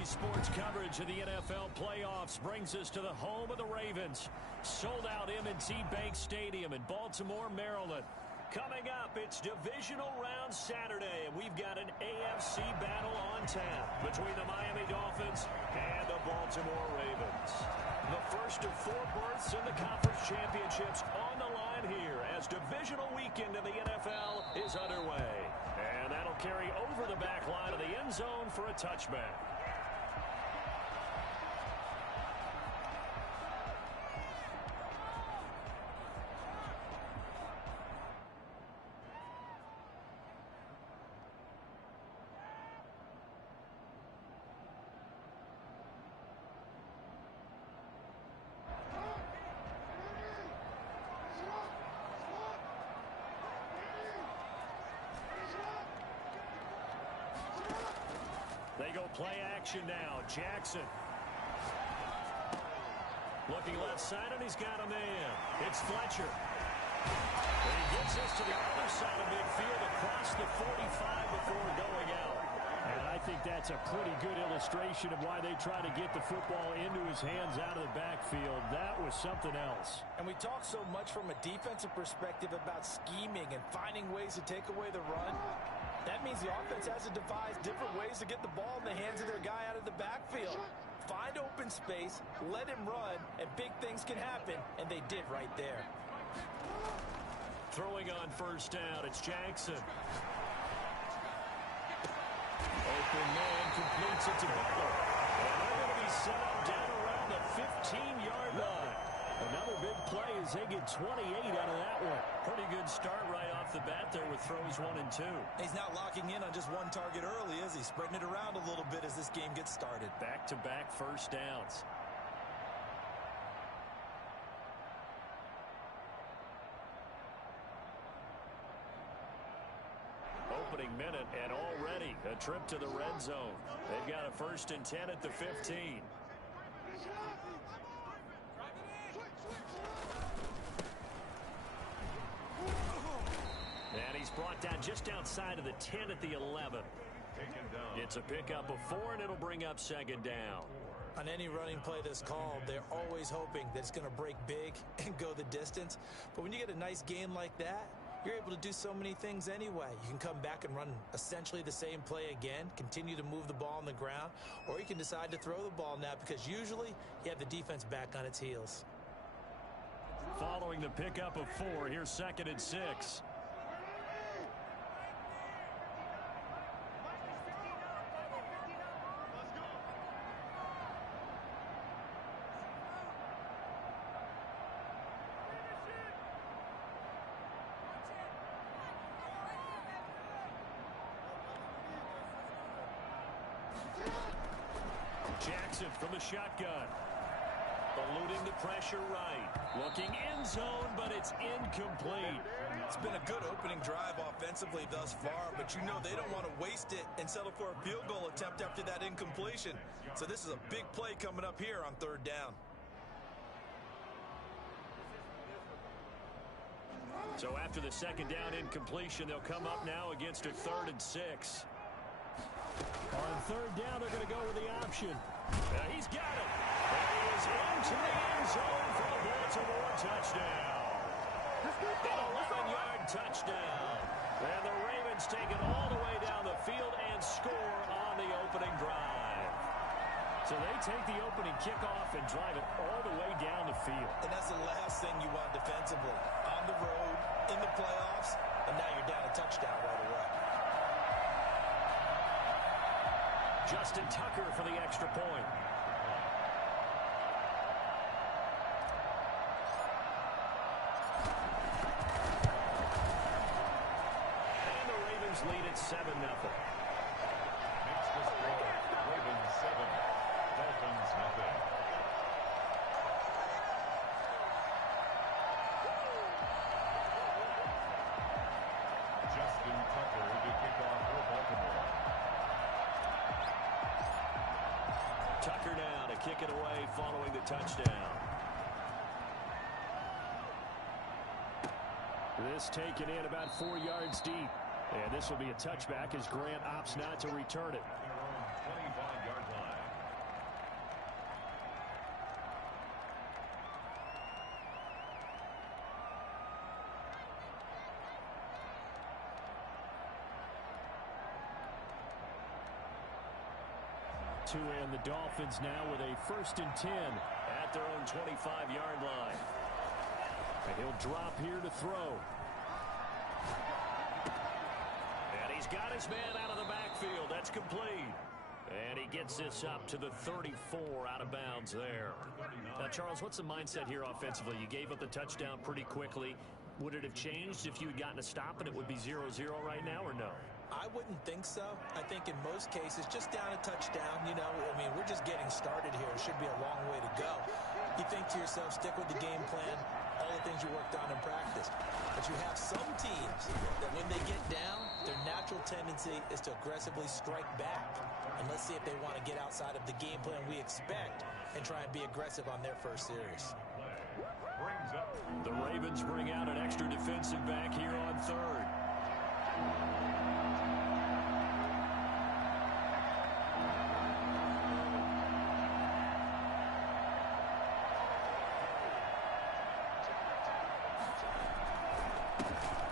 Today's sports coverage of the NFL playoffs brings us to the home of the Ravens. Sold out M&T Bank Stadium in Baltimore, Maryland. Coming up, it's divisional round Saturday, and we've got an AFC battle on tap between the Miami Dolphins and the Baltimore Ravens. The first of 4 berths in the conference championships on the line here as divisional weekend in the NFL is underway. And that'll carry over the back line of the end zone for a touchback. They go play action now. Jackson. Looking left side, and he's got a man. It's Fletcher. And he gets us to the other side of midfield across the 45 before going out. And I think that's a pretty good illustration of why they try to get the football into his hands out of the backfield. That was something else. And we talk so much from a defensive perspective about scheming and finding ways to take away the run. That means the offense has to devise different ways to get the ball in the hands of their guy out of the backfield. Find open space, let him run, and big things can happen, and they did right there. Throwing on first down, it's Jackson. Open man completes it to Butler. And they're going to be set up down around the 15-yard line. Another big play as they get 28 out of that one. Pretty good start right off the bat there with throws 1 and 2. He's not locking in on just one target early, is he? Spreading it around a little bit as this game gets started. Back-to-back first downs. Opening minute, and already a trip to the red zone. They've got a 1st and 10 at the 15. And he's brought down just outside of the 10 at the 11. It's a pickup of 4, and it'll bring up 2nd down. On any running play that's called, they're always hoping that it's going to break big and go the distance. But when you get a nice gain like that, you're able to do so many things anyway. You can come back and run essentially the same play again, continue to move the ball on the ground, or you can decide to throw the ball now because usually you have the defense back on its heels. Following the pickup of 4, here's 2nd and 6. Jackson from the shotgun. Eluding the pressure right. Looking end zone, but it's incomplete. It's been a good opening drive offensively thus far, but you know they don't want to waste it and settle for a field goal attempt after that incompletion. So this is a big play coming up here on 3rd down. So after the 2nd down incompletion, they'll come up now against a 3rd and 6. On 3rd down, they're going to go with the option. He's got it. And he is into the end zone for a Baltimore touchdown. An 11-yard touchdown. And the Ravens take it all the way down the field and score on the opening drive. So they take the opening kickoff and drive it all the way down the field. And that's the last thing you want defensively. On the road, in the playoffs, and now you're down a touchdown right away. Justin Tucker for the extra point. And the Ravens lead at 7-0. Makes the score Ravens 7, Dolphins nothing. Justin Tucker to kick off for Baltimore. Tucker now to kick it away following the touchdown. This taken in about 4 yards deep. And this will be a touchback as Grant opts not to return it. Their own 25-yard line. Tua and the Dolphins now with a 1st and 10 at their own 25-yard line. And he'll drop here to throw. And he's got his man out of the backfield. That's complete. And he gets this up to the 34 out of bounds there. Now, Charles, what's the mindset here offensively? You gave up the touchdown pretty quickly. Would it have changed if you had gotten a stop and it would be 0-0 right now, or no? I wouldn't think so. I think in most cases, just down a touchdown, you know, I mean, we're just getting started here. It should be a long way to go. You think to yourself, stick with the game plan, all the things you worked on in practice. But you have some teams that when they get down, their natural tendency is to aggressively strike back. And let's see if they want to get outside of the game plan we expect and try and be aggressive on their first series. The Ravens bring out an extra defensive back here on 3rd.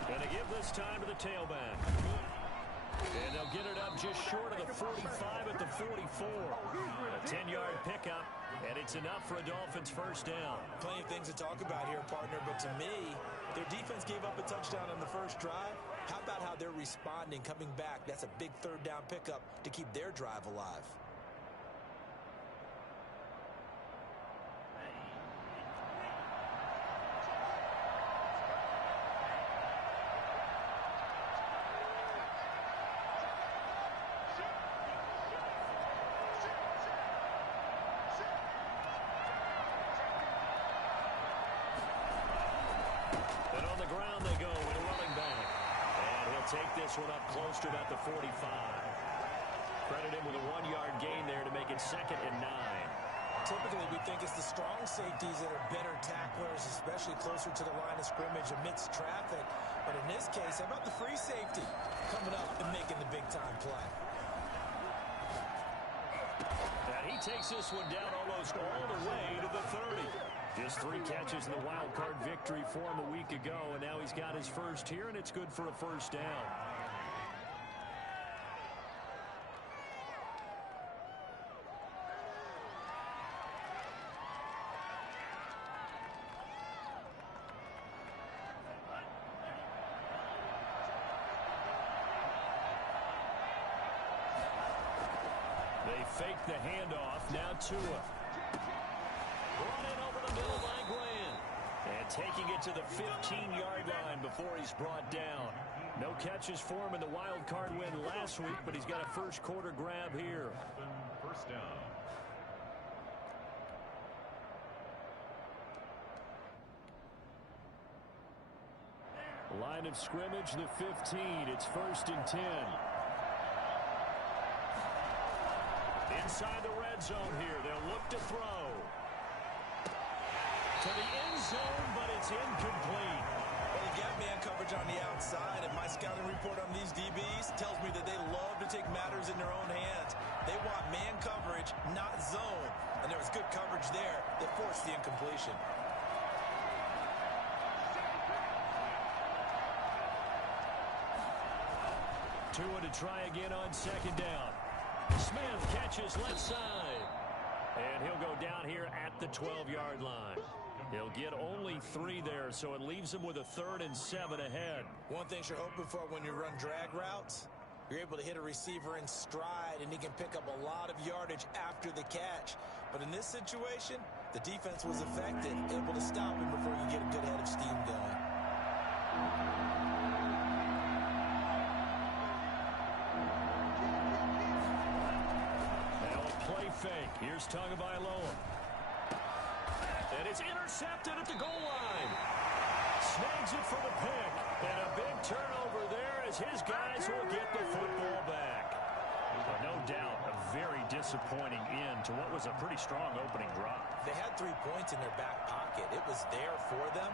Going to give this time to the tailback. And they'll get it up just short of the 45 at the 44. A 10-yard pickup, and it's enough for a Dolphins 1st down. Plenty of things to talk about here, partner, but to me, their defense gave up a touchdown on the first drive. How about how they're responding, coming back? That's a big 3rd down pickup to keep their drive alive. Take this one up close to about the 45. Credit him with a 1-yard gain there to make it 2nd and 9. Typically, we think it's the strong safeties that are better tacklers, especially closer to the line of scrimmage amidst traffic. But in this case, how about the free safety coming up and making the big-time play? And he takes this one down almost all the way to the 30. Just 3 catches in the wild card victory for him a week ago, and now he's got his first here, and it's good for a 1st down. They fake the handoff. Now Tua. Brought in over the middle by Grant. And taking it to the 15-yard line before he's brought down. No catches for him in the wild card win last week, but he's got a first quarter grab here. 1st down. Line of scrimmage, the 15. It's 1st and 10. Inside the red zone here. They'll look to throw. To the end zone, but it's incomplete. Well, you got man coverage on the outside, and my scouting report on these DBs tells me that they love to take matters in their own hands. They want man coverage, not zone. And there was good coverage there that forced the incompletion. Tua to try again on 2nd down. Smith catches left side. And he'll go down here at the 12-yard line. He'll get only 3 there, so it leaves him with a 3rd and 7 ahead. One thing you're hoping for when you run drag routes, you're able to hit a receiver in stride, and he can pick up a lot of yardage after the catch. But in this situation, the defense was effective, able to stop him before you get a good head of steam going. Now a play fake. Here's Tagovailoa. And it's intercepted at the goal line. Snags it for the pick. And a big turnover there as his guys will get the football back. No doubt a very disappointing end to what was a pretty strong opening drive. They had 3 points in their back pocket. It was there for them.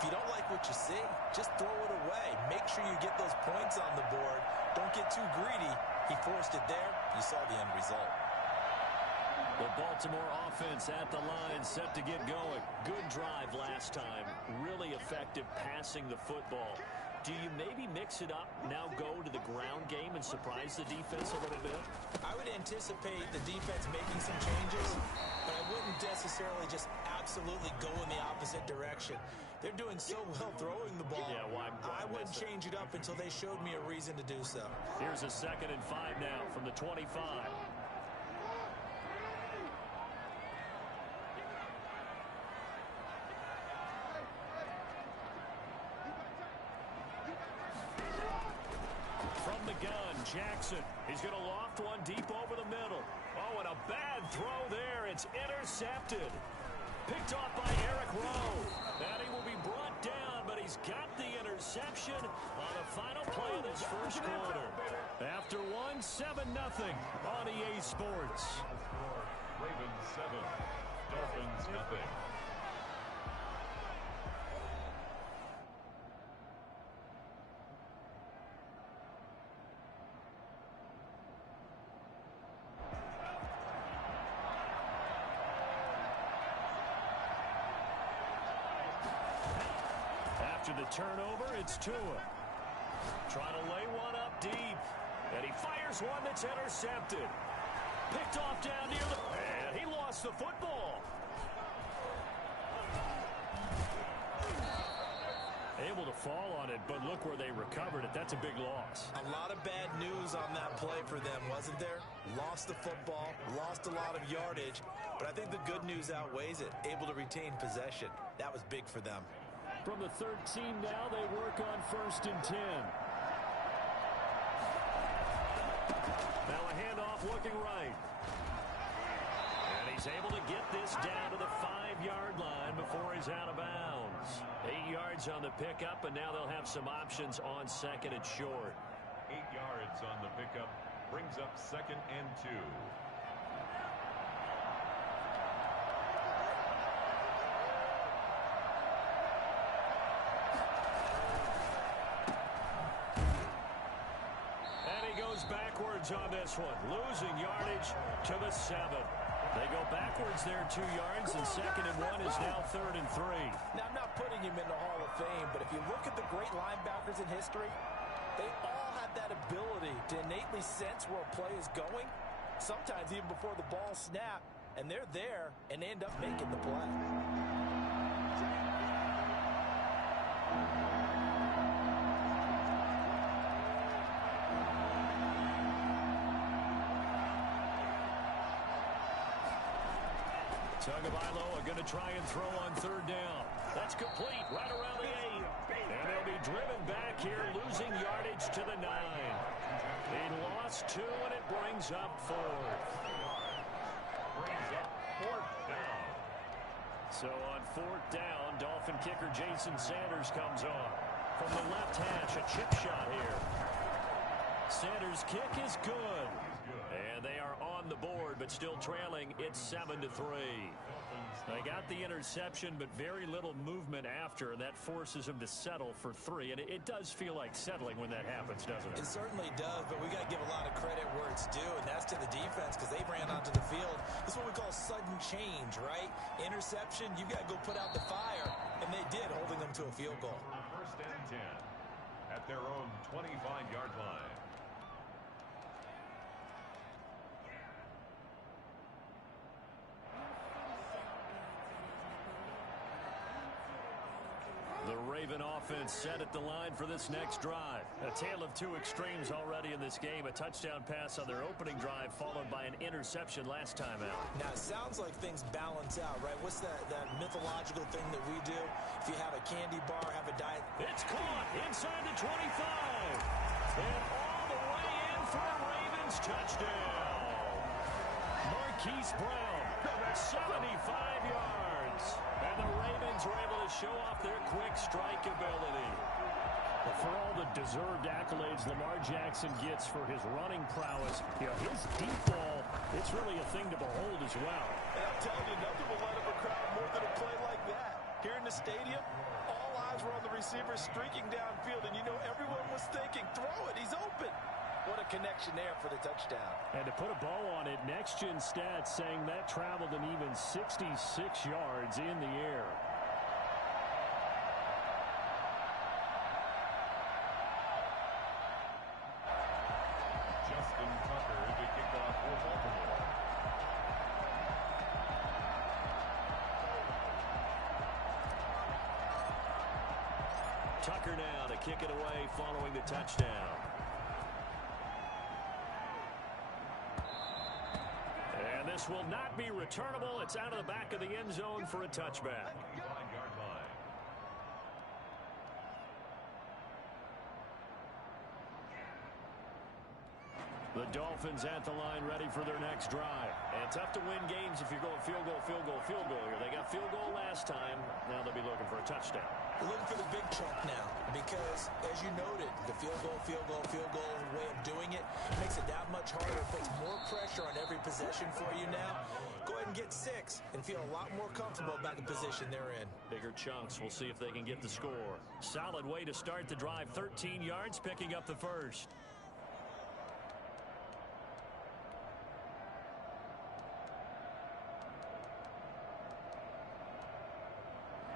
If you don't like what you see, just throw it away. Make sure you get those points on the board. Don't get too greedy. He forced it there. You saw the end result. The Baltimore offense at the line, set to get going. Good drive last time. Really effective passing the football. Do you maybe mix it up, now go to the ground game and surprise the defense a little bit? I would anticipate the defense making some changes, but I wouldn't necessarily just absolutely go in the opposite direction. They're doing so well throwing the ball. Yeah, why I wouldn't change it up until they showed me a reason to do so. Here's a 2nd and 5 now from the 25. From the gun, Jackson. He's going to loft one deep over the middle. Oh, and a bad throw there. It's intercepted. Picked off by Eric Rowe. And he will be brought down, but he's got the interception on the final play of this first quarter. After one, 7-0 on EA Sports. Ravens 7, Dolphins nothing. After the turnover, it's Tua. Trying to lay one up deep. And he fires one that's intercepted. Picked off down near the... And he lost the football. Able to fall on it, but look where they recovered it. That's a big loss. A lot of bad news on that play for them, wasn't there? Lost the football, lost a lot of yardage, but I think the good news outweighs it. Able to retain possession. That was big for them. From the 13 now, they work on 1st and 10. Now a handoff looking right. And he's able to get this down to the 5-yard line before he's out of bounds. 8 yards on the pickup, and now they'll have some options on 2nd and short. 8 yards on the pickup brings up 2nd and 2. Backwards on this one, losing yardage to the 7. They go backwards there 2 yards, and 2nd and 1 is now 3rd and 3. Now, I'm not putting him in the Hall of Fame, but if you look at the great linebackers in history, they all have that ability to innately sense where a play is going, sometimes even before the ball snapped, and they're there and end up making the play. Tagovailoa going to try and throw on 3rd down. That's complete right around the 8. And they'll be driven back here, losing yardage to the 9. He lost 2, and it brings up 4th. Brings up 4th down. So on 4th down, Dolphin kicker Jason Sanders comes on. From the left hash, a chip shot here. Sanders' kick is good. And they are on the board, but still trailing. It's 7-3. They got the interception, but very little movement after, and that forces them to settle for 3. And it does feel like settling when that happens, doesn't it? It certainly does, but we got to give a lot of credit where it's due, and that's to the defense because they ran onto the field. This is what we call sudden change, right? Interception, you got to go put out the fire, and they did, holding them to a field goal. 1st and 10 at their own 25-yard line. The Raven offense set at the line for this next drive. A tale of 2 extremes already in this game. A touchdown pass on their opening drive, followed by an interception last time out. Now, it sounds like things balance out, right? What's that mythological thing that we do? If you have a candy bar, have a diet. It's caught inside the 25. And all the way in for a Ravens touchdown. Marquise Brown, 75 yards. And the Ravens are able to show off their quick strike ability. But for all the deserved accolades Lamar Jackson gets for his running prowess, his deep ball, it's really a thing to behold as well. And I'm telling you, nothing will light up a crowd more than a play like that. Here in the stadium, all eyes were on the receiver streaking downfield, and you know everyone was thinking, throw it, he's open. What a connection there for the touchdown. And to put a bow on it, Next Gen Stats saying that traveled an even 66 yards in the air. Tucker now to kick it away following the touchdown. And this will not be returnable. It's out of the back of the end zone for a touchback. The Dolphins at the line ready for their next drive. And tough to win games if you're going field goal, field goal, field goal here. They got field goal last time. Now they'll be looking for a touchdown. They're looking for the big chunk now because, as you noted, the field goal way of doing it makes it that much harder. It puts more pressure on every possession for you now. Go ahead and get 6 and feel a lot more comfortable about the position they're in. Bigger chunks. We'll see if they can get the score. Solid way to start the drive. 13 yards, picking up the first.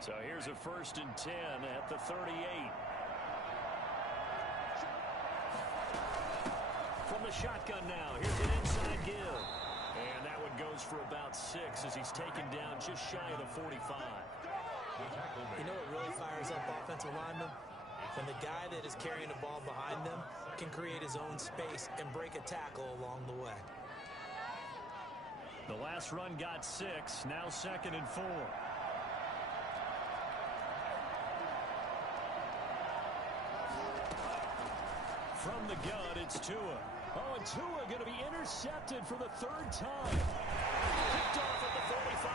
So here's a 1st and 10 at the 38. From the shotgun now, here's an inside give. And that one goes for about 6 as he's taken down just shy of the 45. You know what really fires up offensive linemen? When the guy that is carrying the ball behind them can create his own space and break a tackle along the way. The last run got 6, now 2nd and 4. From the gun, it's Tua. Oh, and Tua going to be intercepted for the 3rd time. Picked off at the 45.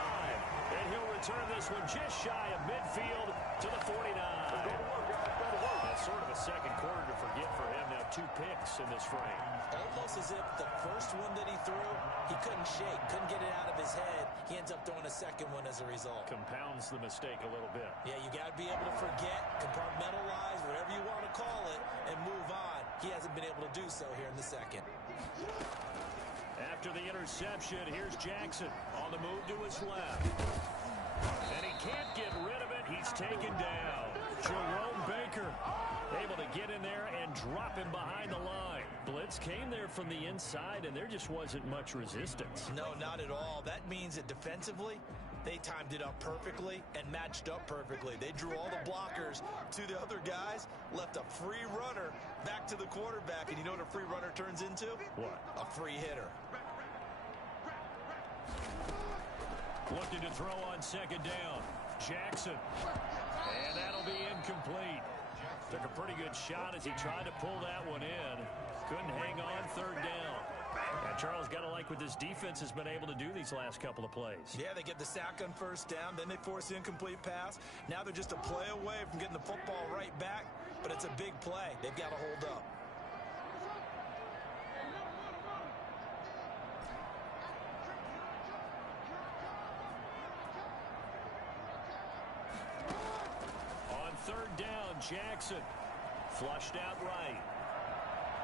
And he'll return this one just shy of midfield to the 49. That's sort of a second quarter to forget for him. Now 2 picks in this frame. Almost as if the first one that he threw, he couldn't shake, couldn't get it out of his head. He ends up throwing a second one as a result. Compounds the mistake a little bit. Yeah, you got to be able to forget, compartmentalize, whatever you want to call it, and move on. He hasn't been able to do so here in the second. After the interception, here's Jackson on the move to his left. And he can't get rid of it. He's taken down. Jerome Baker able to get in there and drop him behind the line. Blitz came there from the inside, and there just wasn't much resistance. No, not at all. That means that defensively, they timed it up perfectly and matched up perfectly. They drew all the blockers to the other guys, left a free runner back to the quarterback, and you know what a free runner turns into? What? A free hitter. Looking to throw on 2nd down. Jackson. And that'll be incomplete. Took a pretty good shot as he tried to pull that one in. Couldn't hang on 3rd down. And Charles, got to like what this defense has been able to do these last couple of plays. Yeah, they get the sack on 1st down, then they force the incomplete pass. Now they're just a play away from getting the football right back, but it's a big play. They've got to hold up. On 3rd down, Jackson flushed out right.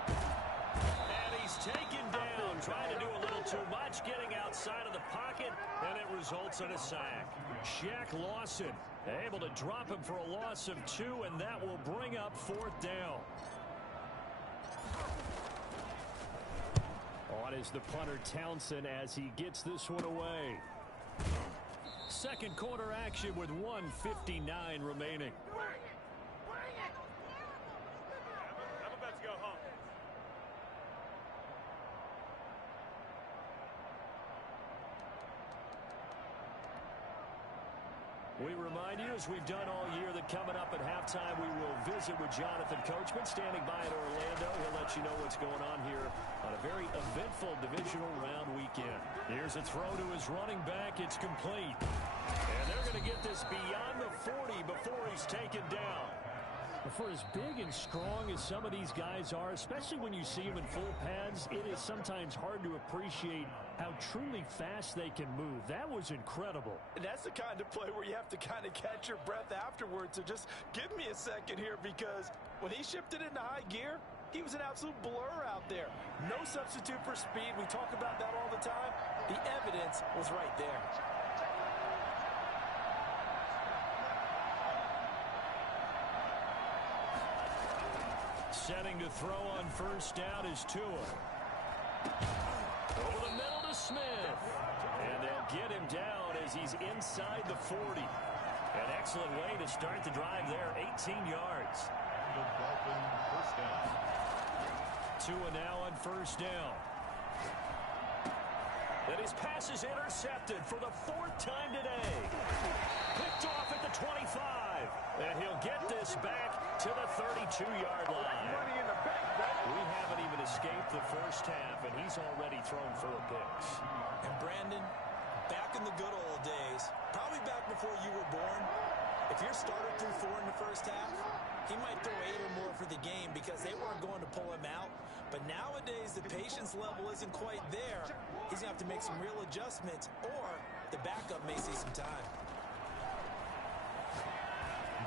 And he's taken down, trying to do a little too much, getting outside of the pocket, and it results in a sack. Shaq Lawson able to drop him for a loss of 2, and that will bring up 4th down. On is the punter Townsend as he gets this one away. Second quarter action with 1:59 remaining. I'm about to go home. We remind you, as we've done all year, that coming up at halftime, we will visit with Jonathan Coachman, standing by in Orlando. He'll let you know what's going on here on a very eventful divisional round weekend. Here's a throw to his running back. It's complete. And they're going to get this beyond the 40 before he's taken down. For as big and strong as some of these guys are, especially when you see them in full pads, it is sometimes hard to appreciate how truly fast they can move. That was incredible. And that's the kind of play where you have to kind of catch your breath afterwards. So just give me a second here, because when he shifted into high gear, he was an absolute blur out there. No substitute for speed. We talk about that all the time. The evidence was right there. Setting to throw on 1st down is Tua. Over the middle to Smith. And they'll get him down as he's inside the 40. An excellent way to start the drive there, 18 yards. The Dolphin first down. Tua now on first down. And his pass is intercepted for the 4th time today. Picked off at the 25. And he'll get this back to the 32-yard line. We haven't even escaped the first half, and he's already thrown 4 picks. And Brandon, back in the good old days, probably back before you were born, if your starter threw 4 in the first half, he might throw 8 or more for the game because they weren't going to pull him out. But nowadays, the patience level isn't quite there. He's going to have to make some real adjustments, or the backup may see some time.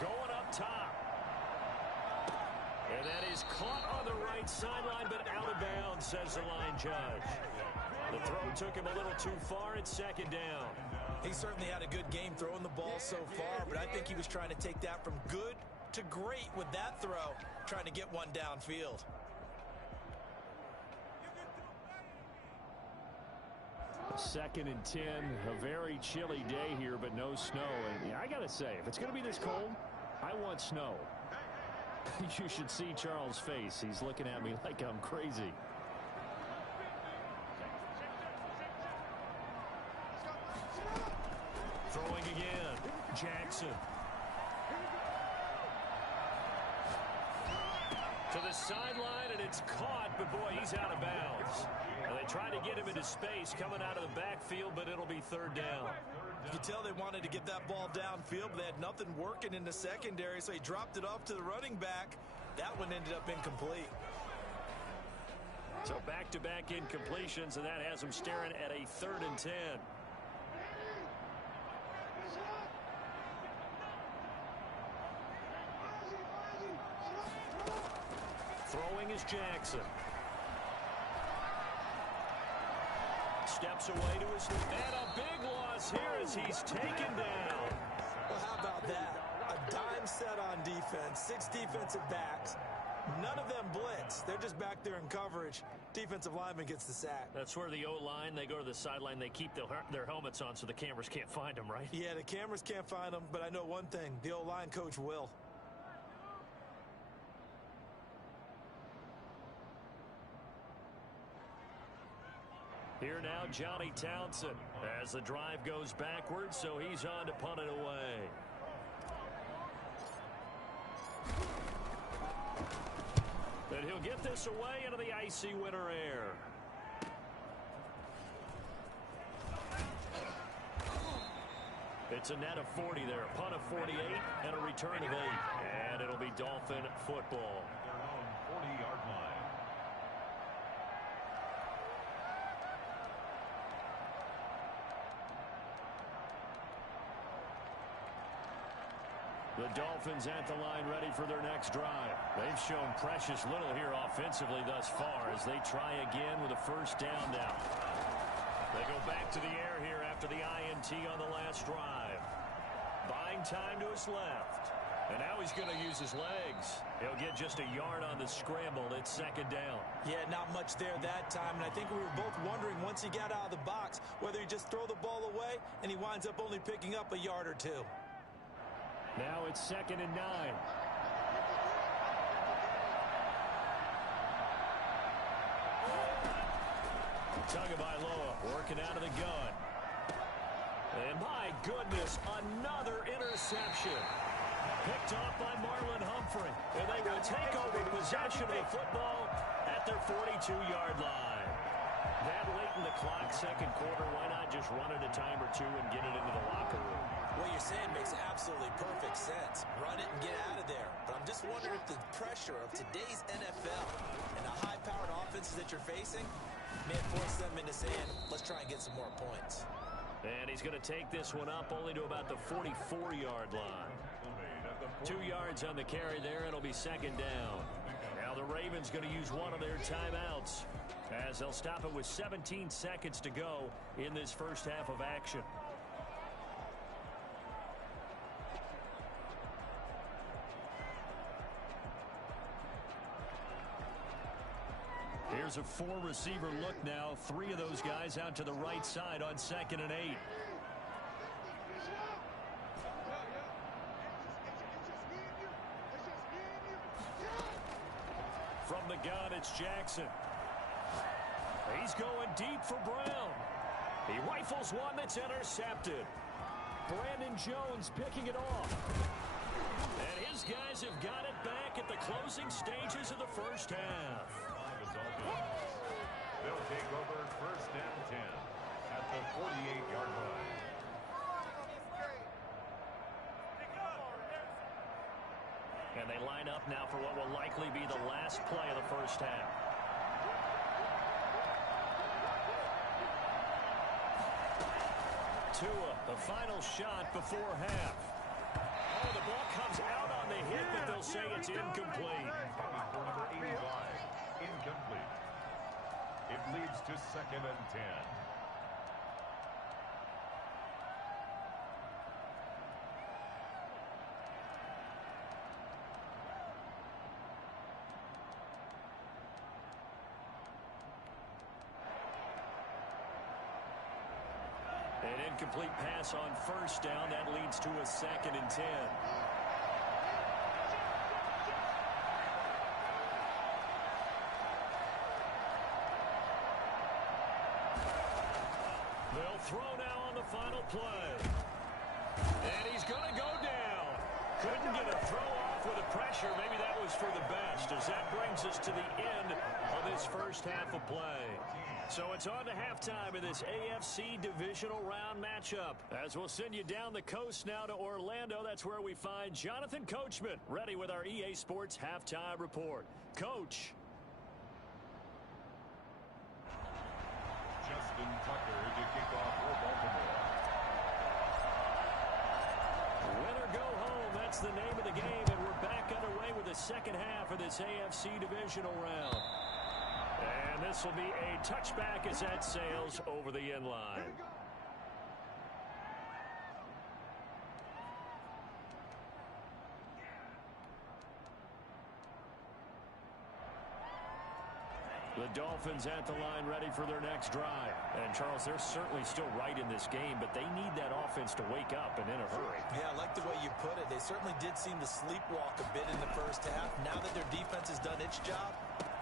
Going up top. And that is caught on the right sideline, but out of bounds, says the line judge. The throw took him a little too far. It's 2nd down. He certainly had a good game throwing the ball so far, but I think he was trying to take that from good to great with that throw, trying to get one downfield. Second and 10, a very chilly day here, but no snow. And I got to say, if it's going to be this cold, I want snow. You should see Charles' face. He's looking at me like I'm crazy. Throwing again. Jackson. To the sideline, and it's caught, but boy, he's out of bounds. And they try to get him into space coming out of the backfield, but it'll be 3rd down. You could tell they wanted to get that ball downfield, but they had nothing working in the secondary, so he dropped it off to the running back. That one ended up incomplete. So back-to-back incompletions, and that has him staring at a 3rd and 10. Throwing is Jackson. Steps away to his left. And a big loss here as he's taken down. Well, how about that? A dime set on defense. 6 defensive backs. None of them blitz. They're just back there in coverage. Defensive lineman gets the sack. That's where the O-line, they go to the sideline, they keep their helmets on so the cameras can't find them, right? Yeah, the cameras can't find them, but I know one thing. The O-line coach will. Here now, Johnny Townsend, as the drive goes backwards, so he's on to punt it away. And he'll get this away into the icy winter air. It's a net of 40 there, a punt of 48, and a return of 8. And it'll be Dolphin football. Their own 40-yard line. The Dolphins at the line ready for their next drive. They've shown precious little here offensively thus far as they try again with a 1st down now. They go back to the air here after the INT on the last drive. Buying time to his left. And now he's going to use his legs. He'll get just a yard on the scramble. It's 2nd down. Yeah, not much there that time. And I think we were both wondering once he got out of the box whether he just throw the ball away and he winds up only picking up a yard or 2. Now it's 2nd and 9. Tagovailoa working out of the gun. And my goodness, another interception. Picked off by Marlon Humphrey. And they will take over possession of the football at their 42-yard line. That late in the clock, 2nd quarter, why not just run it a time or 2 and get it into the locker room? What you're saying makes absolutely perfect sense. Run it and get out of there. But I'm just wondering if the pressure of today's NFL and the high-powered offenses that you're facing may force them into saying, let's try and get some more points. And he's going to take this one up only to about the 44-yard line. 2 yards on the carry there, and it'll be 2nd down. Now the Ravens going to use one of their timeouts as they'll stop it with 17 seconds to go in this first half of action. Here's a 4-receiver look now. 3 of those guys out to the right side on 2nd and 8. Jackson. He's going deep for Brown. He rifles one that's intercepted. Brandon Jones picking it off. And his guys have got it back at the closing stages of the first half. They'll take over 1st and 10 at the 48-yard line. And they line up now for what will likely be the last play of the first half. Tua, the final shot before half. Oh, the ball comes out on the hit, but they'll say it's incomplete. For number 85, incomplete. It leads to 2nd and 10. An incomplete pass on 1st down. That leads to a 2nd and 10. They'll throw now on the final play. And he's going to go down. Couldn't get a throw off with the pressure. Maybe that was for the best, as that brings us to the end of this first half of play. So it's on to halftime in this AFC divisional round matchup. As we'll send you down the coast now to Orlando, that's where we find Jonathan Coachman, ready with our EA Sports halftime report. Coach. Justin Tucker to kick off for Baltimore. Win or go home, that's the name of the game, and we're back underway with the second half of this AFC divisional round. And this will be a touchback as that sails over the end line. The Dolphins at the line ready for their next drive. And, Charles, they're certainly still right in this game, but they need that offense to wake up and in a hurry. Yeah, I like the way you put it. They certainly did seem to sleepwalk a bit in the first half. Now that their defense has done its job,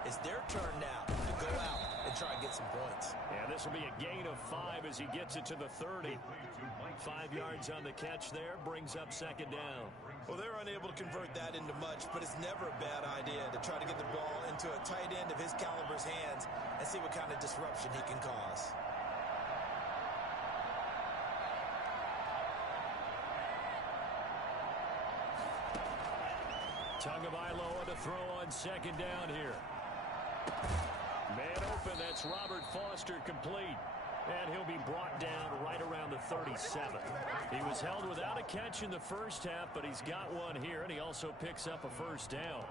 it's their turn now to go out and try and get some points. And this will be a gain of 5 as he gets it to the 30. 5 yards on the catch there, brings up 2nd down. Well, they're unable to convert that into much, but it's never a bad idea to try to get the ball into a tight end of his caliber's hands and see what kind of disruption he can cause. Tagovailoa to throw on 2nd down here. Man open, that's Robert Foster, complete. And he'll be brought down right around the 37. He was held without a catch in the first half, but he's got one here, and he also picks up a 1st down.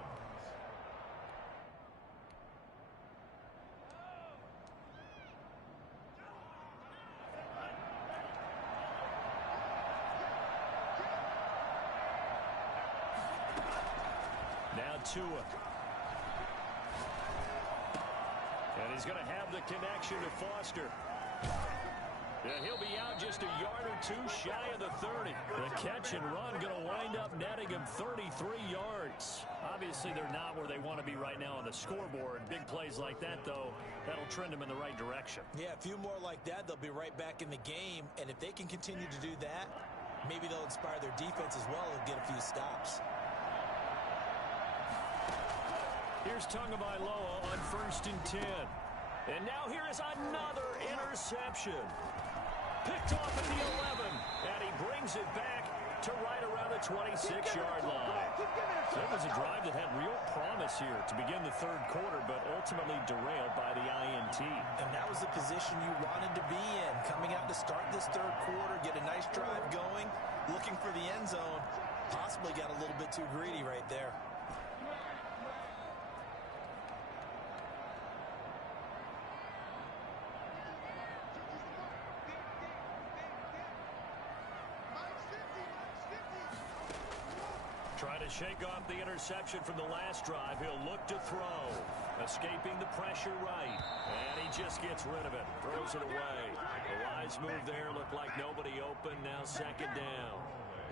Now Tua. And he's going to have the connection to Foster. And he'll be out just a yard or 2 shy of the 30. The catch and run going to wind up netting him 33 yards. Obviously, they're not where they want to be right now on the scoreboard. Big plays like that, though, that'll trend them in the right direction. Yeah, a few more like that, they'll be right back in the game. And if they can continue to do that, maybe they'll inspire their defense as well and get a few stops. Here's Tagovailoa on 1st and 10. And now here is another interception. Picked off at the 11. And he brings it back to right around the 26-yard line. So it was a drive that had real promise here to begin the 3rd quarter, but ultimately derailed by the INT. And that was the position you wanted to be in. Coming out to start this 3rd quarter, get a nice drive going, looking for the end zone. Possibly got a little bit too greedy right there. Trying to shake off the interception from the last drive. He'll look to throw. Escaping the pressure right. And he just gets rid of it. Throws it away. The wise move there. Looked like nobody open. Now 2nd down.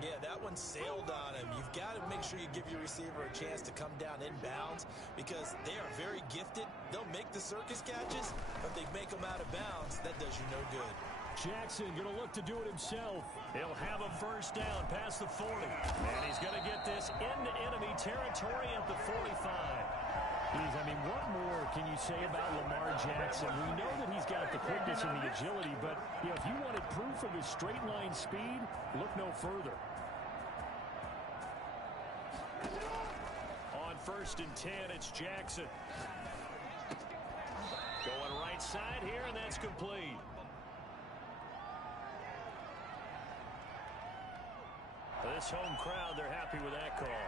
Yeah, that one sailed on him. You've got to make sure you give your receiver a chance to come down inbounds because they are very gifted They'll make the circus catches, but they make them out of bounds. That does you no good. Jackson going to look to do it himself. He'll have a first down past the 40. And he's going to get this into enemy territory at the 45. I mean, what more can you say about Lamar Jackson? We know that he's got the quickness and the agility, but if you wanted proof of his straight line speed, look no further. On 1st and 10, it's Jackson. Going right side here, and that's complete. This home crowd, they're happy with that call.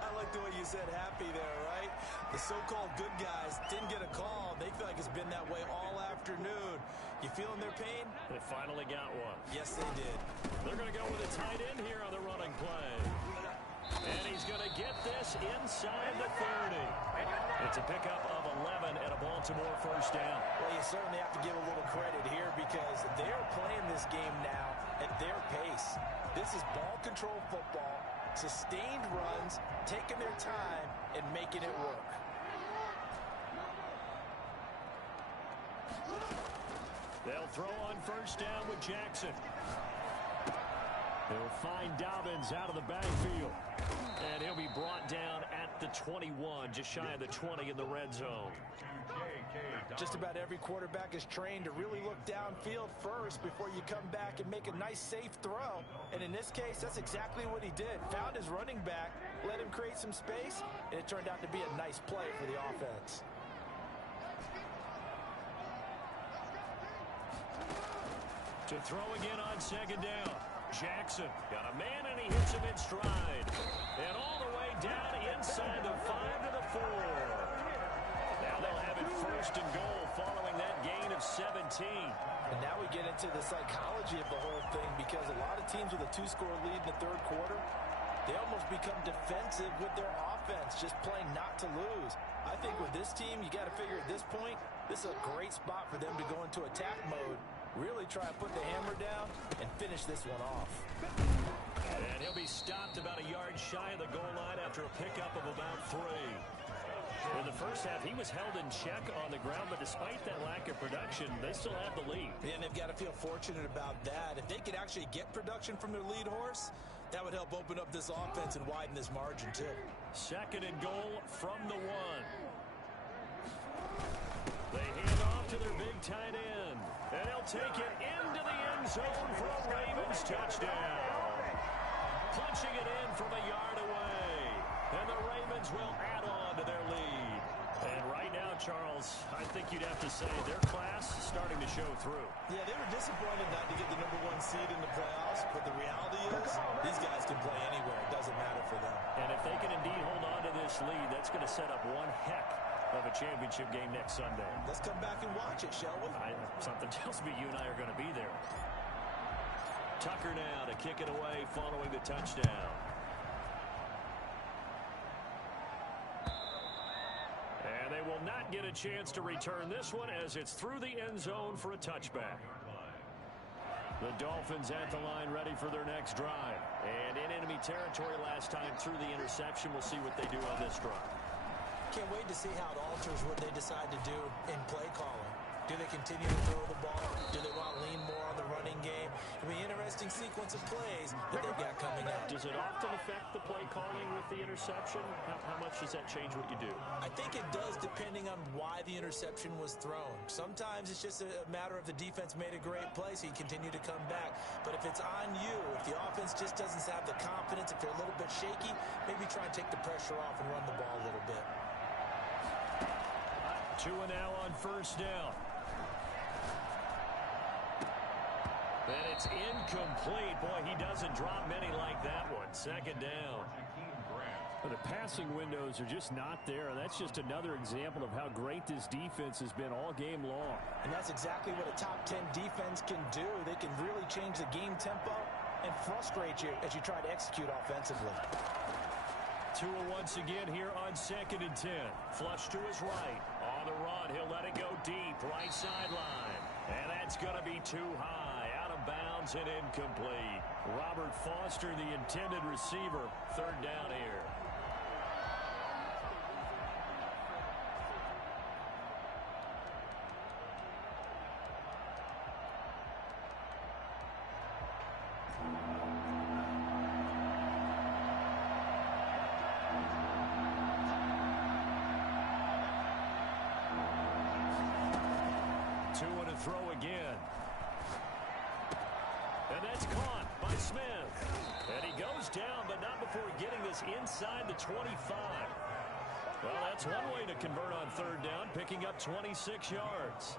I like the way you said happy there, right? The so-called good guys didn't get a call. They feel like it's been that way all afternoon. You feeling their pain? They finally got one. Yes, they did. They're going to go with a tight end here on the running play. And he's going to get this inside the 30. It's a pickup of 11 and a Baltimore first down. Well, you certainly have to give a little credit here because they're playing this game now at their pace. This is ball control football, sustained runs, taking their time, and making it work. They'll throw on first down with Jackson. They'll find Dobbins out of the backfield. And he'll be brought down at the 21, just shy of the 20 in the red zone. Just about every quarterback is trained to really look downfield first before you come back and make a nice, safe throw. And in this case, that's exactly what he did. Found his running back, let him create some space, and it turned out to be a nice play for the offense. To throw again on 2nd down. Jackson got a man, and he hits him in stride. And all the way down inside the 5 to the 4. Now they'll have it 1st and goal following that gain of 17. And now we get into the psychology of the whole thing because a lot of teams with a 2-score lead in the 3rd quarter, they almost become defensive with their offense, just playing not to lose. I think with this team, you got to figure at this point, this is a great spot for them to go into attack mode, really try and put the hammer down and finish this one off. And he'll be stopped about a yard shy of the goal line after a pickup of about 3. In the first half, he was held in check on the ground, but despite that lack of production, they still have the lead. And they've got to feel fortunate about that. If they could actually get production from their lead horse, that would help open up this offense and widen this margin, too. 2nd and goal from the 1. They hand off to their big tight end. And he'll take it into the end zone for a Ravens touchdown. Punching it in from a yard away. And the Ravens will add on to their lead. And right now, Charles, I think you'd have to say their class is starting to show through. Yeah, they were disappointed not to get the #1 seed in the playoffs, but the reality is these guys can play anywhere. It doesn't matter for them. And if they can indeed hold on to this lead, that's going to set up one heck of a championship game next Sunday. Let's come back and watch it, shall we? Something tells me you and I are going to be there. Tucker now to kick it away following the touchdown. And they will not get a chance to return this one as it's through the end zone for a touchback. The Dolphins at the line ready for their next drive. And in enemy territory last time through the interception. We'll see what they do on this drive. Can't wait to see how it alters what they decide to do in play calling. Do they continue to throw the ball? Do they want to lean more on the running game? It'll be an interesting sequence of plays that they've got coming up. Does it often affect the play calling with the interception? How much does that change what you do? I think it does depending on why the interception was thrown. Sometimes it's just a matter of the defense made a great play, so you continue to come back. But if it's on you, if the offense just doesn't have the confidence, if they're a little bit shaky, maybe try and take the pressure off and run the ball a little bit. 2 and now on first down. And it's incomplete. Boy, he doesn't drop many like that one. 2nd down. The passing windows are just not there. That's just another example of how great this defense has been all game long. And that's exactly what a top 10 defense can do. They can really change the game tempo and frustrate you as you try to execute offensively. Tua once again here on 2nd and 10. Flush to his right. On the run, he'll let it go deep. Right sideline. And that's going to be too high. Out of bounds and incomplete. Robert Foster, the intended receiver. 3rd down here. To and a throw again. And that's caught by Smith. And he goes down, but not before getting this inside the 25. Well, that's one way to convert on third down, picking up 26 yards.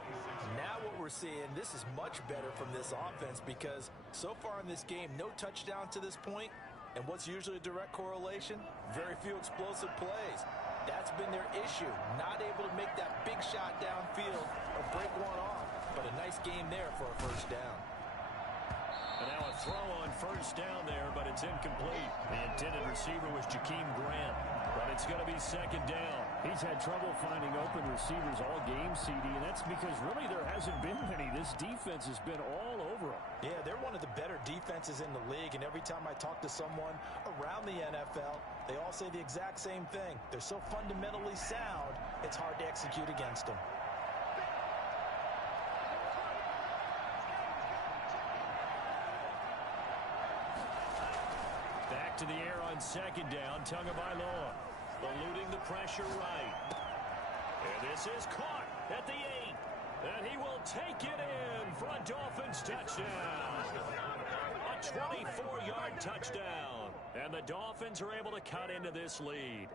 Now what we're seeing, this is much better from this offense because so far in this game, no touchdown to this point. And what's usually a direct correlation? Very few explosive plays. That's been their issue. Not able to make that big shot downfield or break one off. But a nice game there for a first down. And now a throw on first down there, but it's incomplete. The intended receiver was Jakeem Grant, but it's going to be second down. He's had trouble finding open receivers all game, CD, and that's because really there hasn't been many. This defense has been all over him. Yeah, they're one of the better defenses in the league, and every time I talk to someone around the NFL, they all say the exact same thing. They're so fundamentally sound, it's hard to execute against them. Back to the air on second down, Tagovailoa eluding the pressure right. And this is caught at the 8. And he will take it in for a Dolphins touchdown. A 24-yard touchdown. And the Dolphins are able to cut into this lead.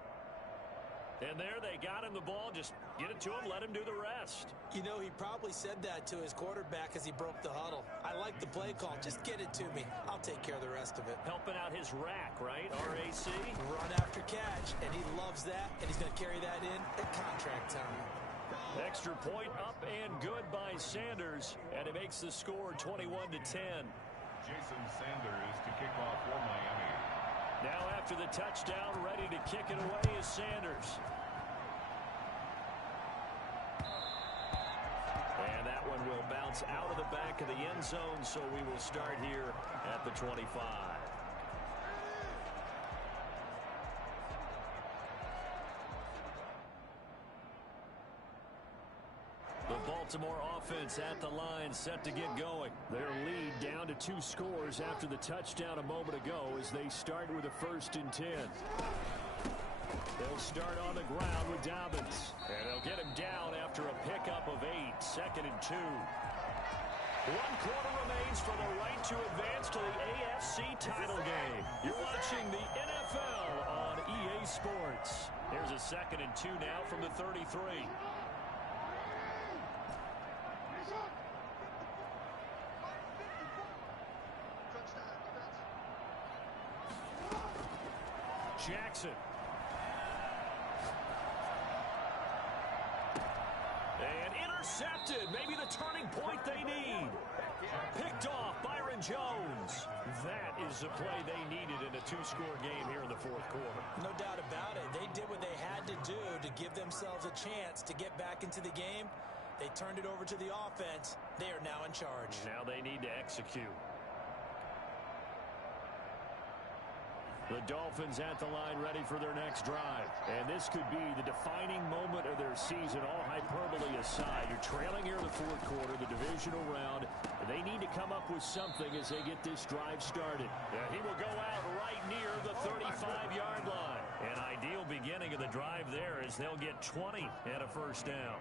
And there they got him the ball. Just get it to him, let him do the rest. You know, he probably said that to his quarterback as he broke the huddle. I like the play call. Just get it to me. I'll take care of the rest of it. Helping out his rack, right? RAC. Run after catch, and he loves that, and he's going to carry that in at contract time. Extra point up and good by Sanders, and it makes the score 21-10. Jason Sanders to kick off for Miami. Now after the touchdown, ready to kick it away is Sanders. And that one will bounce out of the back of the end zone, so we will start here at the 25. The Baltimore offense at the line, set to get going. Their lead down to 2 scores after the touchdown a moment ago as they start with a 1st and 10. They'll start on the ground with Dobbins. And they'll get him down after a pickup of 8, 2nd and 2. 1 quarter remains for the right to advance to the AFC title game. You're watching the NFL on EA Sports. Here's a 2nd and 2 now from the 33. Jackson. And intercepted. Maybe the turning point they need. Picked off Byron Jones. That is the play they needed in a 2-score game here in the 4th quarter. No doubt about it. They did what they had to do to give themselves a chance to get back into the game. They turned it over to the offense. They are now in charge. Now they need to execute. The Dolphins at the line ready for their next drive. And this could be the defining moment of their season, all hyperbole aside. You're trailing here in the 4th quarter, the divisional round. They need to come up with something as they get this drive started. And he will go out right near the 35-yard line. An ideal beginning of the drive there as they'll get 20 and a 1st down.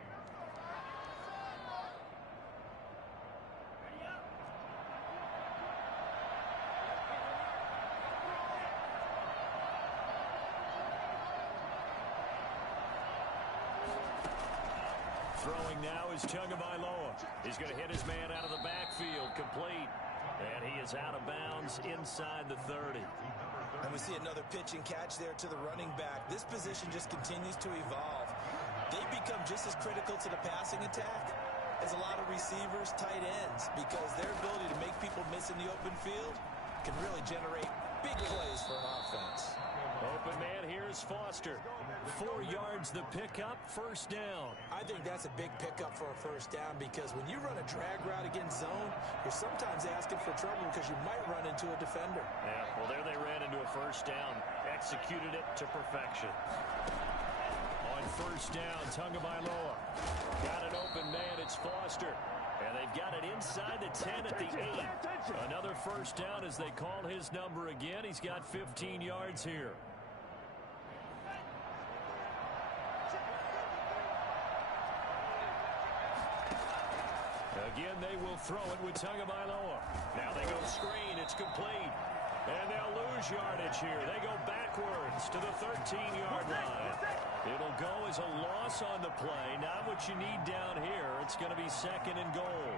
Throwing now is Tagovailoa. He's going to hit his man out of the backfield, complete. And he is out of bounds inside the 30. And we see another pitch and catch there to the running back. This position just continues to evolve. They become just as critical to the passing attack as a lot of receivers, tight ends, because their ability to make people miss in the open field can really generate big plays for an offense. Open man, here's Foster. 4 yards the pickup, 1st down. I think that's a big pickup for a 1st down because when you run a drag route against zone, you're sometimes asking for trouble because you might run into a defender. Yeah, well, there they ran into a 1st down. Executed it to perfection. On 1st down, Tagovailoa. Got an open man, it's Foster. And they've got it inside the 10 at the 8. Another 1st down as they call his number again. He's got 15 yards here. Again, they will throw it with Tagovailoa. Now they go screen. It's complete. And they'll lose yardage here. They go backwards to the 13-yard line. It'll go as a loss on the play. Not what you need down here. It's going to be 2nd and goal.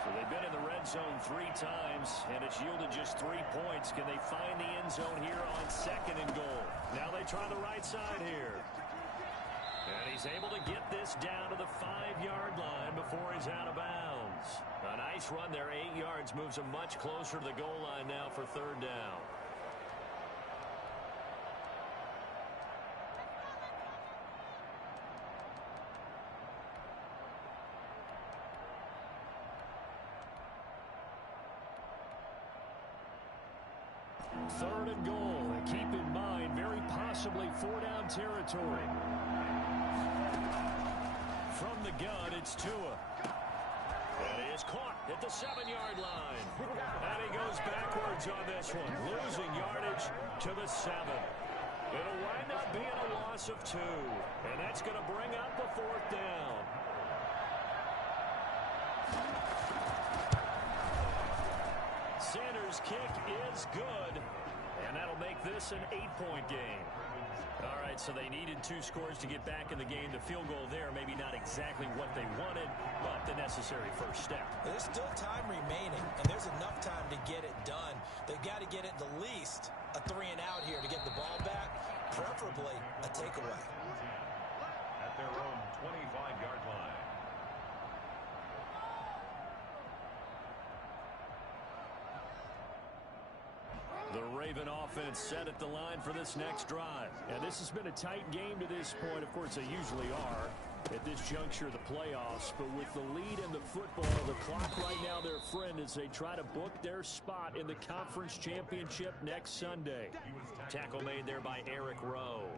So they've been in the red zone 3 times, and it's yielded just 3 points. Can they find the end zone here on 2nd and goal? Now they try the right side here. And he's able to get this down to the 5-yard line before he's out of bounds. A nice run there, 8 yards, moves him much closer to the goal line now for 3rd down. Third and goal. And keep in mind, very possibly 4-down territory. From the gun, it's Tua. And he is caught at the 7-yard line. And he goes backwards on this one, losing yardage to the 7. It'll wind up being a loss of 2. And that's going to bring up the 4th down. Sanders' kick is good. And that'll make this an 8-point game. All right, so they needed 2 scores to get back in the game. The field goal there, maybe not exactly what they wanted, but the necessary first step. There's still time remaining, and there's enough time to get it done. They've got to get it the least a 3 and out here to get the ball back, preferably a takeaway. At their own 25-yard line. The Raven offense set at the line for this next drive. And this has been a tight game to this point. Of course, they usually are at this juncture of the playoffs. But with the lead in the football, the clock right now their friend as they try to book their spot in the conference championship next Sunday. Tackle made there by Eric Rowe.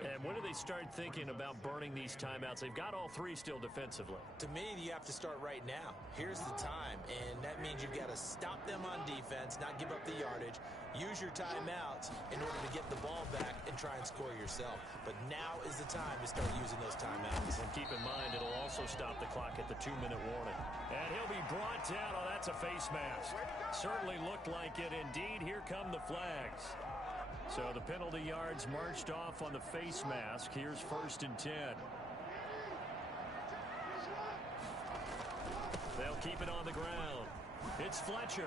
And when do they start thinking about burning these timeouts? They've got all 3 still defensively. To me, you have to start right now. Here's the time, and that means you've got to stop them on defense, not give up the yardage, use your timeouts in order to get the ball back and try and score yourself. But now is the time to start using those timeouts. And keep in mind, it'll also stop the clock at the 2-minute warning. And he'll be brought down. Oh, that's a face mask. Certainly looked like it. Indeed, here come the flags. So the penalty yards marched off on the face mask. Here's 1st and 10. They'll keep it on the ground. It's Fletcher.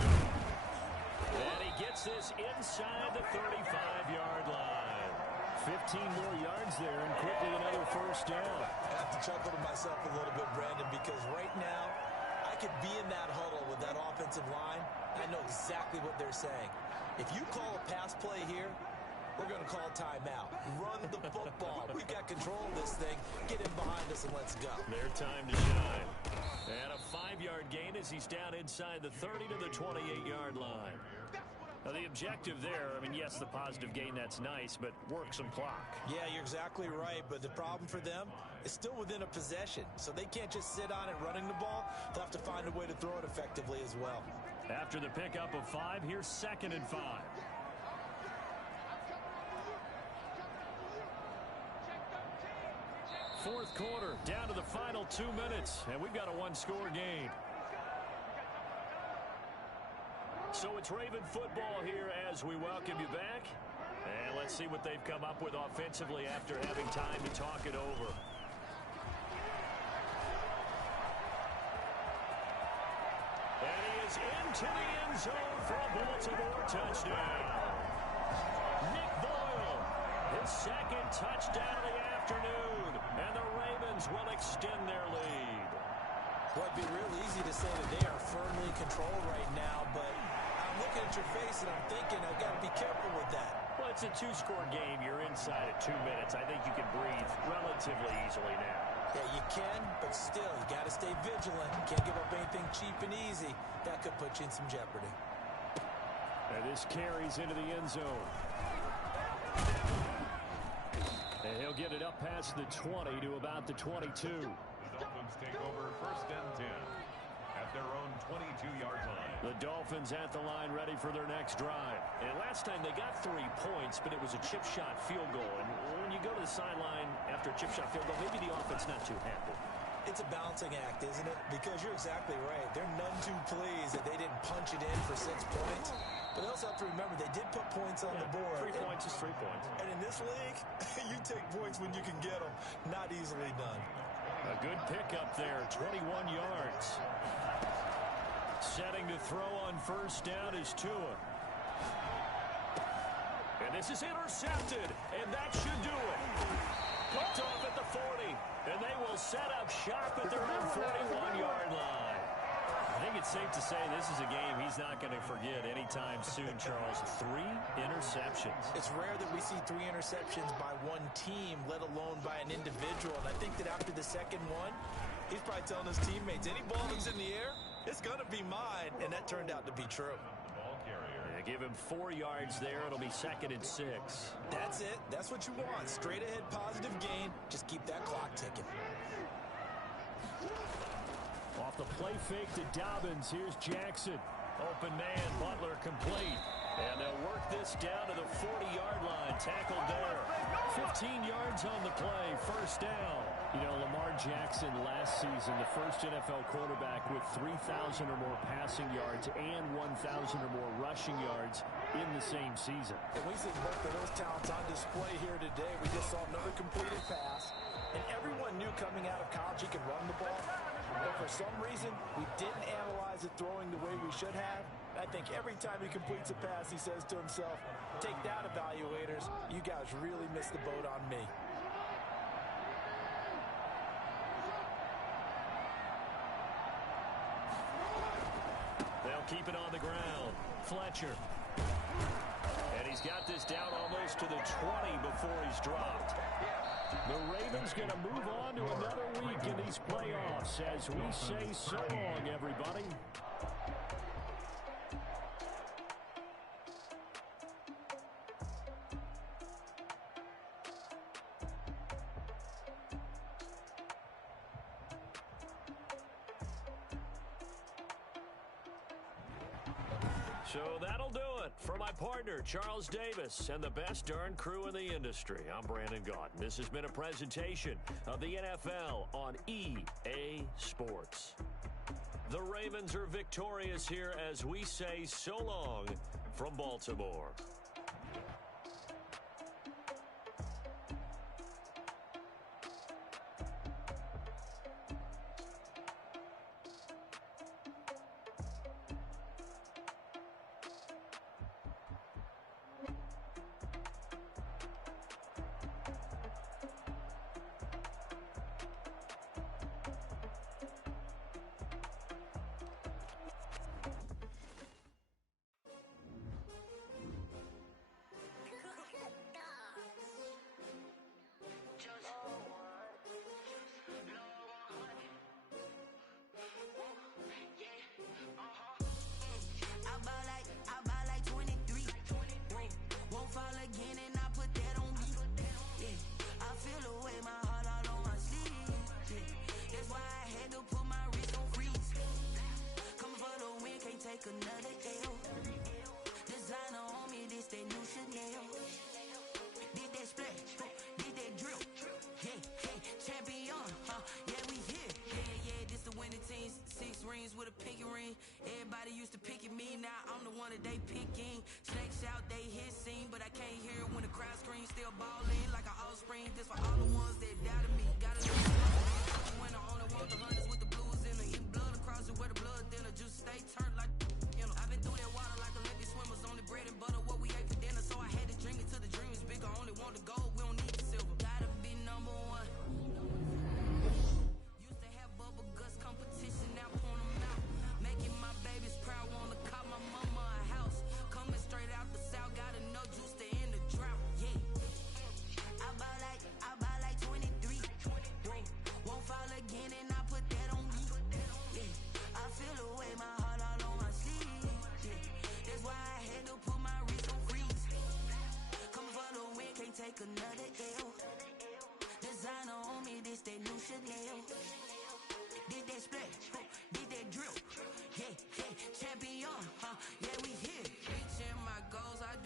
And he gets this inside the 35-yard line. 15 more yards there and quickly another 1st down. I have to chuckle to myself a little bit, Brandon, because right now I could be in that huddle with that offensive line. I know exactly what they're saying. If you call a pass play here, we're going to call timeout. Run the football. We've got control of this thing. Get in behind us and let's go. Their time to shine. And a 5-yard gain as he's down inside the 30 to the 28-yard line. Now the objective there, I mean, yes, the positive gain, that's nice, but work some clock. Yeah, you're exactly right, but the problem for them is still within a possession, so they can't just sit on it running the ball. They'll have to find a way to throw it effectively as well. After the pickup of 5, here's 2nd and 5. Fourth quarter, down to the final 2 minutes, and we've got a 1-score game. So it's Raven football here as we welcome you back. And let's see what they've come up with offensively after having time to talk it over. And he is into the end zone for a Baltimore touchdown. Nick Boyle, his 2nd touchdown of the afternoon. And the Ravens will extend their lead. Well, it'd be real easy to say that they are firmly in control right now, but I'm looking at your face and I'm thinking I've got to be careful with that. Well, it's a 2-score game. You're inside at 2 minutes. I think you can breathe relatively easily now. Yeah, you can, but still, you got to stay vigilant. You can't give up anything cheap and easy. That could put you in some jeopardy. And this carries into the end zone. And he'll get it up past the 20 to about the 22. The Dolphins take over 1st and 10 at their own 22-yard line. The Dolphins at the line ready for their next drive. And last time they got 3 points, but it was a chip shot field goal. And when you go to the sideline after a chip shot field goal, maybe the offense not too happy. It's a balancing act, isn't it? Because you're exactly right. They're none too pleased that they didn't punch it in for 6 points. But they also have to remember they did put points on the board. 3 points is 3 points. And in this league, you take points when you can get them. Not easily done. A good pickup there, 21 yards. Setting to throw on first down is Tua. And this is intercepted, and that should do it. Picked off at the 40, and they will set up shop at their own 41-yard line. I think it's safe to say this is a game he's not going to forget anytime soon, Charles. 3 interceptions. It's rare that we see 3 interceptions by one team, let alone by an individual. And I think that after the second one, he's probably telling his teammates, any ball that's in the air, it's going to be mine. And that turned out to be true. Yeah, give him 4 yards there. It'll be 2nd and 6. That's it. That's what you want. Straight ahead positive gain. Just keep that clock ticking. Off the play fake to Dobbins. Here's Jackson. Open man. Butler complete. And they'll work this down to the 40-yard line. Tackled there. 15 yards on the play. First down. You know, Lamar Jackson last season, the first NFL quarterback with 3,000 or more passing yards and 1,000 or more rushing yards in the same season. And we see both of those talents on display here today. We just saw another completed pass. And everyone knew coming out of college he could run the ball. But for some reason, we didn't analyze it throwing the way we should have. I think every time he completes a pass, he says to himself, take that, evaluators. You guys really missed the boat on me. They'll keep it on the ground. Fletcher. And he's got this down almost to the 20 before he's dropped. The Ravens going to move on to another week in these playoffs as we say so long, everybody. So that'll do it for my partner, Charles Davis, and the best darn crew in the industry. I'm Brandon Gaudin. This has been a presentation of the NFL on EA Sports. The Ravens are victorious here as we say so long from Baltimore. Another L. Designer on me, this that new Chanel. Did that splash, did that drill. Yeah, hey, champion, yeah, we here. Yeah, this the winning team. 6 rings with a pinky ring. Everybody used to pick at me, now I'm the one that they picking. Snakes out, they hit scene, but I can't hear it when the crowd screams. Still ballin' like an offspring. This for all the ones that doubted me. Gotta know when I only want the hunters with the blues in the eating blood across it where the blood dinner just stay turned like. I've been through that water like Olympic swimmers. Only bread and butter, what we ate for dinner. So I had to drink it till the dream is bigger. Only want the gold, we don't need the silver. Gotta be number one. Used to have bubble guts competition, now point them out. Making my babies proud, wanna call my mama a house. Coming straight out the south, got enough juice to end the drought. Yeah. I buy like 23. Won't fall again and I put that on me. Yeah. I feel the way my heart all on my sleeve. That's why I had to put my wrist on freeze. Coming for the win, can't take another L. Designer on me, this that new Chanel. Did that splash, did that drill. Yeah, champion, yeah, we here.